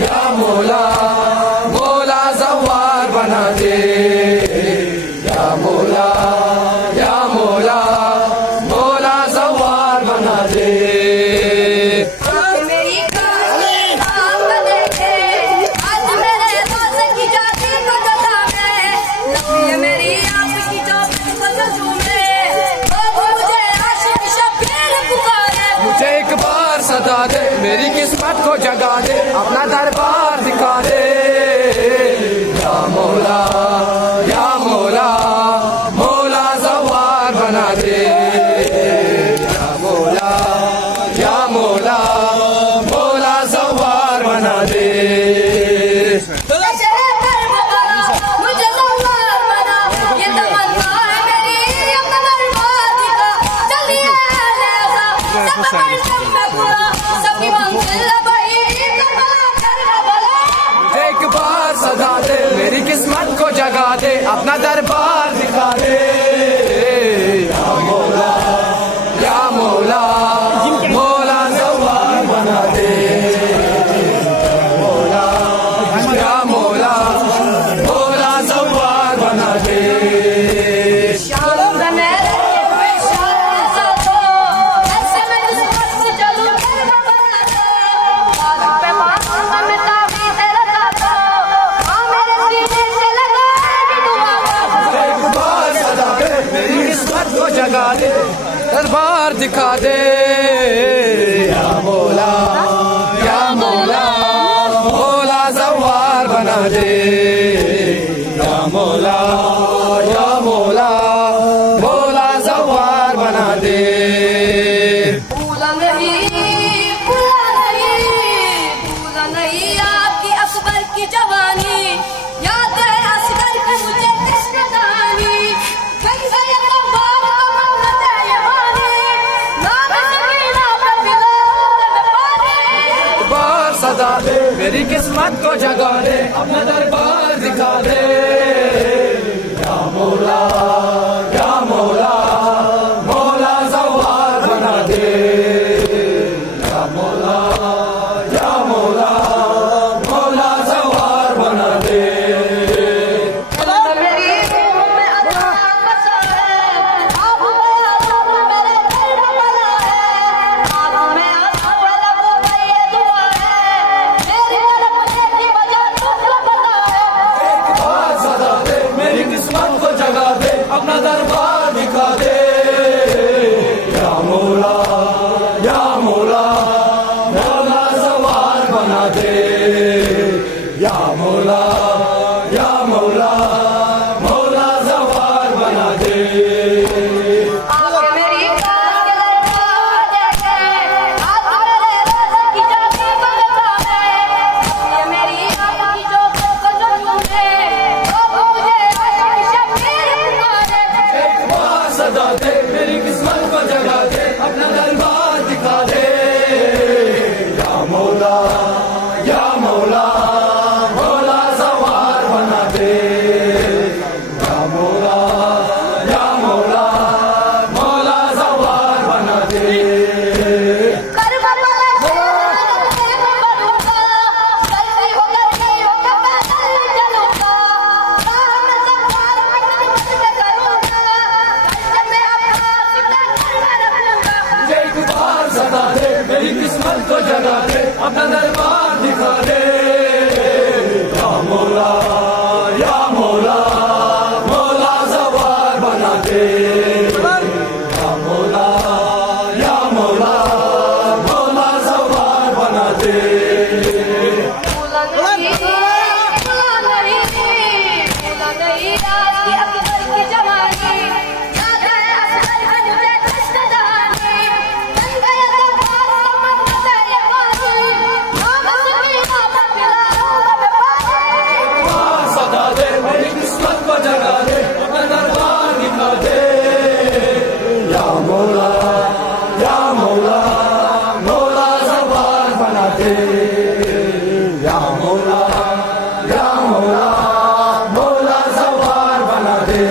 या मौला मौला सवार बना दे, या मौला मौला सवार बना दे। मुझे एक बार सदा दे, मेरी किस्मत को जगा दे, अपना दरबार दिखा दे। या मौला मौला सवार बना दे, या मौला मौला सवार बना दे। एक बार सदा दे, मेरी किस्मत को जगा दे, अपना दरबार दिखा दे। या मौला मौला सवार बना दे, या मौला मौला सवार बना दे। जगा दे, दरबार दिखा दे। या मौला मौला सवार बना दे, या मौला मौला सवार बना दे। भूला नहीं आपकी अकबर की जवानी, याद है असगर की मुझे कृष्णदानी। सदा दे, मेरी किस्मत को जगा दे, अपना दरबार दिखा दे। या मौला मौला सवार बना दे, या मौला मौला सवार बना दे। अपना दरबार दिखा दे। या मौला मौला सवार बना दे, या मौला मौला सवार बना दे। सदा दे, मेरी किस्मत को जगा दे, अपना दरबार दिखा दे। या मौला मौला सवार बना दे, या मौला मौला सवार बना दे। सदा दे, मेरी किस्मत को जगा दे, अपना दरबार दिखा दे। या मौला मौला सवार बना दे, या मौला मौला सवार बना दे।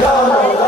जाओ